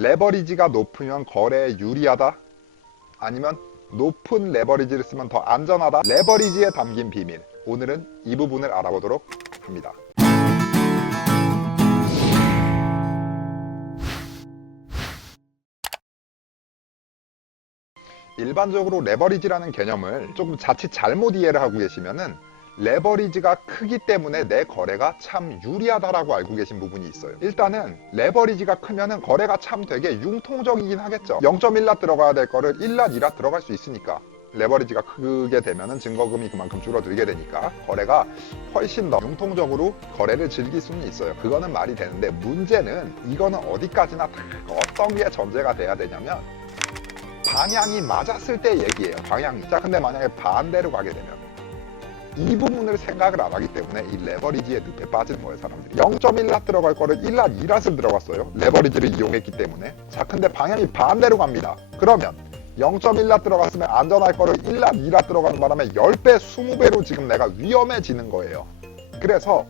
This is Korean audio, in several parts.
레버리지가 높으면 거래에 유리하다? 아니면 높은 레버리지를 쓰면 더 안전하다? 레버리지에 담긴 비밀. 오늘은 이 부분을 알아보도록 합니다. 일반적으로 레버리지라는 개념을 조금 자칫 잘못 이해를 하고 계시면은 레버리지가 크기 때문에 내 거래가 참 유리하다라고 알고 계신 부분이 있어요. 일단은 레버리지가 크면은 거래가 참 되게 융통적이긴 하겠죠. 0.1랏 들어가야 될 거를 1랏, 2랏 들어갈 수 있으니까. 레버리지가 크게 되면은 증거금이 그만큼 줄어들게 되니까 거래가 훨씬 더 융통적으로 거래를 즐길 수는 있어요. 그거는 말이 되는데, 문제는 이거는 어디까지나 어떤 게 전제가 돼야 되냐면 방향이 맞았을 때 얘기예요. 방향이. 자, 근데 만약에 반대로 가게 되면 이 부분을 생각을 안 하기 때문에 이 레버리지의 늪에 빠지는 거예요, 사람들이. 0.1랏 들어갈 거를 1랏, 2랏을 들어갔어요. 레버리지를 이용했기 때문에. 자, 근데 방향이 반대로 갑니다. 그러면 0.1랏 들어갔으면 안전할 거를 1랏, 2랏 들어가는 바람에 10배, 20배로 지금 내가 위험해지는 거예요. 그래서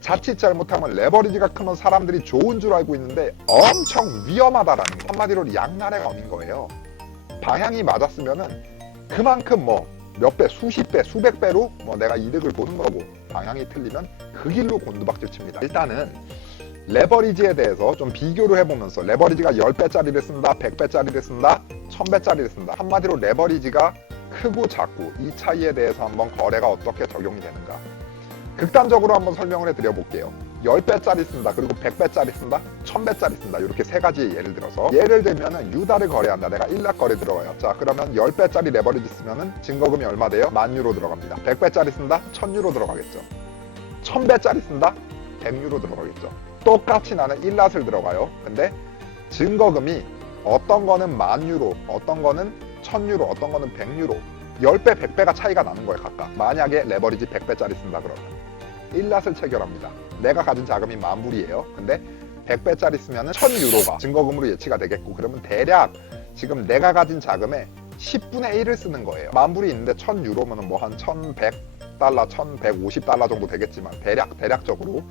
자칫 잘못하면 레버리지가 크면 사람들이 좋은 줄 알고 있는데 엄청 위험하다라는 거. 한마디로 양날의 검인 거예요. 방향이 맞았으면은 그만큼 몇 배, 수십 배, 수백 배로 내가 이득을 보는 거고, 방향이 틀리면 그 길로 곤두박질 칩니다. 일단은 레버리지에 대해서 좀 비교를 해보면서, 레버리지가 10배짜리를 쓴다, 100배짜리를 쓴다, 1000배짜리를 쓴다. 한마디로 레버리지가 크고 작고 이 차이에 대해서 한번 거래가 어떻게 적용이 되는가. 극단적으로 한번 설명을 해드려 볼게요. 10배짜리 쓴다, 그리고 100배짜리 쓴다, 1000배짜리 쓴다. 이렇게 세 가지 예를 들어서, 예를 들면은 유다를 거래한다. 내가 1락 거래 들어가요. 자, 그러면 10배짜리 레버리지 쓰면은 증거금이 얼마 돼요? 10,000유로 들어갑니다. 100배짜리 쓴다? 1,000유로 들어가겠죠. 1000배짜리 쓴다? 100유로 들어가겠죠. 똑같이 나는 1랏을 들어가요. 근데 증거금이 어떤 거는 10,000유로, 어떤 거는 1,000유로, 어떤 거는 100유로, 10배, 100배가 차이가 나는 거예요, 각각. 만약에 레버리지 100배짜리 쓴다 그러면 1랏을 체결합니다. 내가 가진 자금이 10,000불이에요. 근데 100배짜리 쓰면 1,000유로가 증거금으로 예치가 되겠고, 그러면 대략 지금 내가 가진 자금의 10분의 1을 쓰는 거예요. 10,000불이 있는데 1,000유로면 한 1,100달러, 1,150달러 정도 되겠지만 대략적으로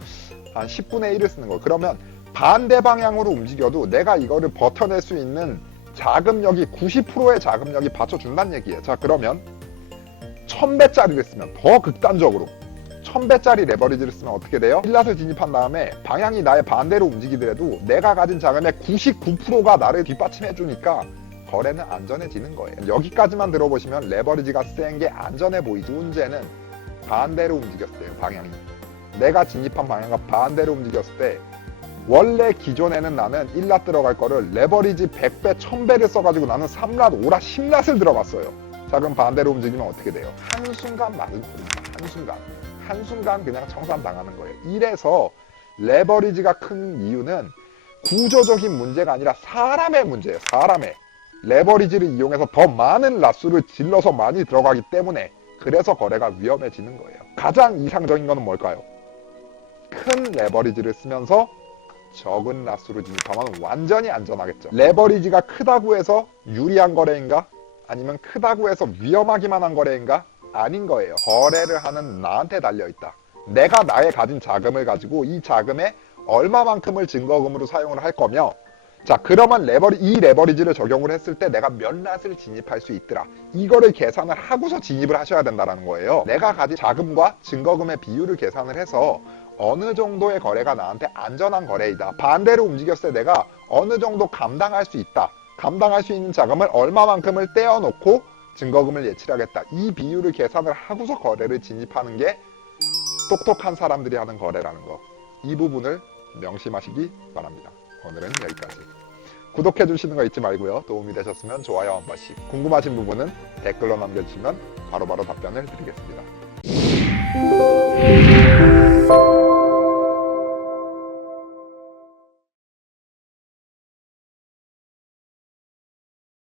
한 10분의 1을 쓰는 거예요. 그러면 반대 방향으로 움직여도 내가 이거를 버텨낼 수 있는 자금력이 90%의 자금력이 받쳐준다는 얘기예요. 자, 그러면 1000배짜리를 쓰면 더 극단적으로 1000배짜리 레버리지를 쓰면 어떻게 돼요? 1랏을 진입한 다음에 방향이 나의 반대로 움직이더라도 내가 가진 자금의 99%가 나를 뒷받침해 주니까 거래는 안전해지는 거예요. 여기까지만 들어보시면 레버리지가 센 게 안전해 보이죠. 문제는 반대로 움직였을 때요, 방향이. 내가 진입한 방향과 반대로 움직였을 때 원래 기존에는 나는 1랏 들어갈 거를 레버리지 100배, 1000배를 써가지고 나는 3랏, 5랏, 10랏을 들어갔어요. 자, 그럼 반대로 움직이면 어떻게 돼요? 한순간 맞을 겁니다. 한순간 그냥 청산당하는 거예요. 이래서 레버리지가 큰 이유는 구조적인 문제가 아니라 사람의 문제예요. 사람의. 레버리지를 이용해서 더 많은 랏수를 질러서 많이 들어가기 때문에, 그래서 거래가 위험해지는 거예요. 가장 이상적인 거는 뭘까요? 큰 레버리지를 쓰면서 적은 랏수를 진입하면 완전히 안전하겠죠. 레버리지가 크다고 해서 유리한 거래인가? 아니면 크다고 해서 위험하기만 한 거래인가? 아닌 거예요. 거래를 하는 나한테 달려있다. 내가 나의 가진 자금을 가지고 이 자금의 얼마만큼을 증거금으로 사용을 할 거며, 자, 그러면 이 레버리지를 적용을 했을 때 내가 몇 랏을 진입할 수 있더라. 이거를 계산을 하고서 진입을 하셔야 된다는 거예요. 내가 가진 자금과 증거금의 비율을 계산을 해서 어느 정도의 거래가 나한테 안전한 거래이다. 반대로 움직였을 때 내가 어느 정도 감당할 수 있다. 감당할 수 있는 자금을 얼마만큼을 떼어놓고 증거금을 예치하겠다. 이 비율을 계산을 하고서 거래를 진입하는 게 똑똑한 사람들이 하는 거래라는 거. 이 부분을 명심하시기 바랍니다. 오늘은 여기까지. 구독해 주시는 거 잊지 말고요. 도움이 되셨으면 좋아요 한 번씩. 궁금하신 부분은 댓글로 남겨주시면 바로바로 답변을 드리겠습니다.